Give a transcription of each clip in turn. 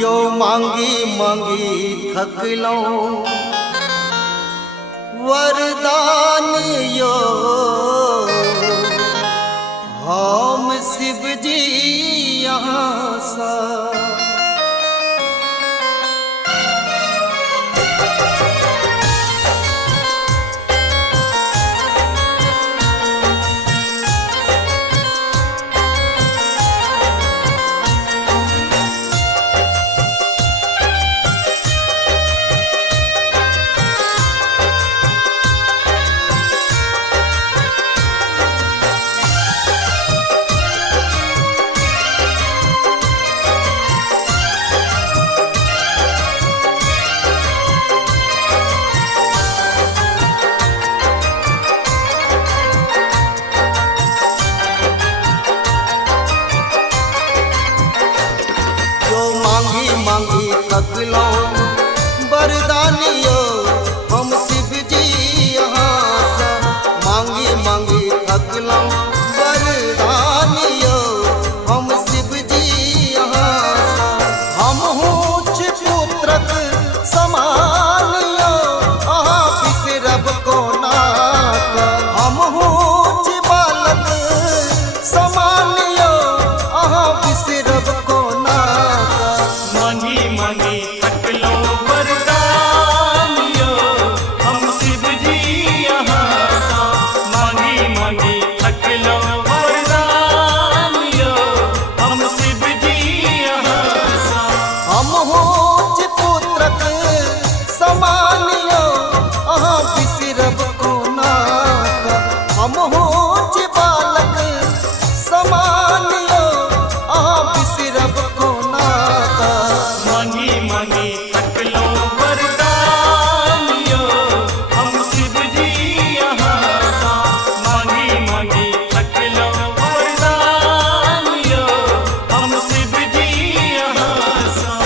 यो मांगी मांगी थकलो वरदान यो हम शिव जी यहाँ सा मांगी थकलो वरदानियो हम शिव जी यहाँ सा मांगी मांगी थकलो वरदानियो हम शिव जी यहाँ सा हम हूँ पुत्रक समानियो अहाँ बिसरब को नाक हम हूँ बालक समानियो अहाँ बिसरब को मांगी मांगी थकलो वरदान यो हम शिव जी यहाँ सा मांगी मांगी थकलो वरदान यो हम शिव जी यहाँ सा हम हो पुत्रक समानियो अहाँ बिसरब को नाक हम हो बालक समानियो अहाँ बिसरब को नाक मांगी मांगी थकलो वरदान यो हम शिव जी यहाँ सा मांगी मांगी थकलो वरदान यो हम शिव जी यहाँ सा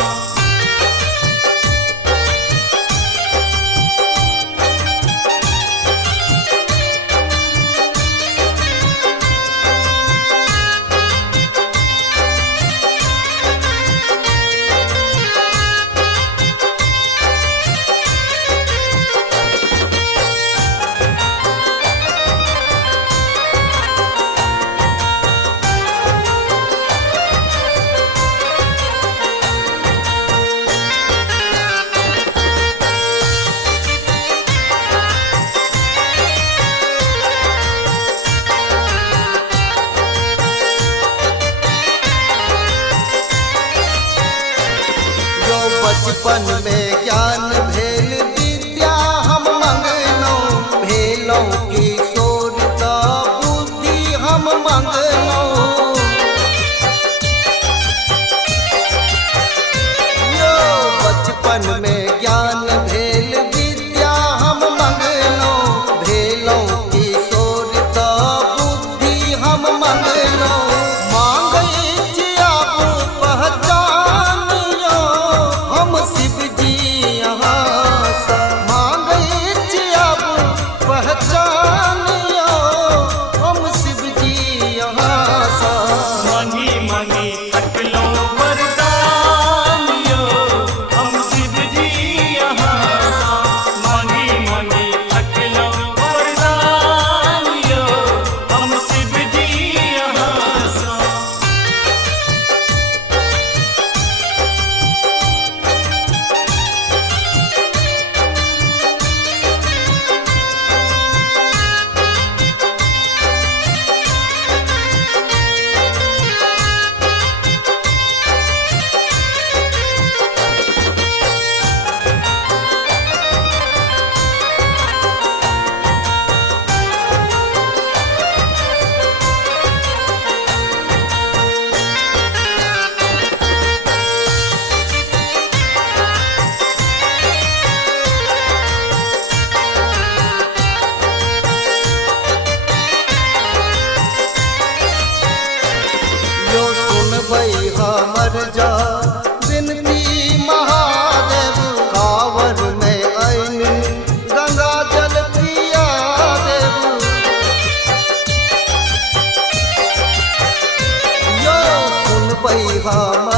बचपन में ज्ञान भेल विद्या हम मंगलो भेलो किशोर दा बुद्धि हम मंगलो यो बचपन में ज्ञान भेल विद्या हम मंगलो भेलो किशोर दा बुद्धि हम मंगलो मांगई पहचान यो हम शिव जी यहाँ सा मांगई पहचान यो हम शिव जी यहाँ सा मांगी मांगी थकलो वरदान यो हम शिव जी यहाँ सा मांगी मांगी थकलो वरदान यो हम शिव जी यहाँ सा हमर जा बिनती महादेव कांवर में आइन गंगा जल पिया देव यो सुनबै हम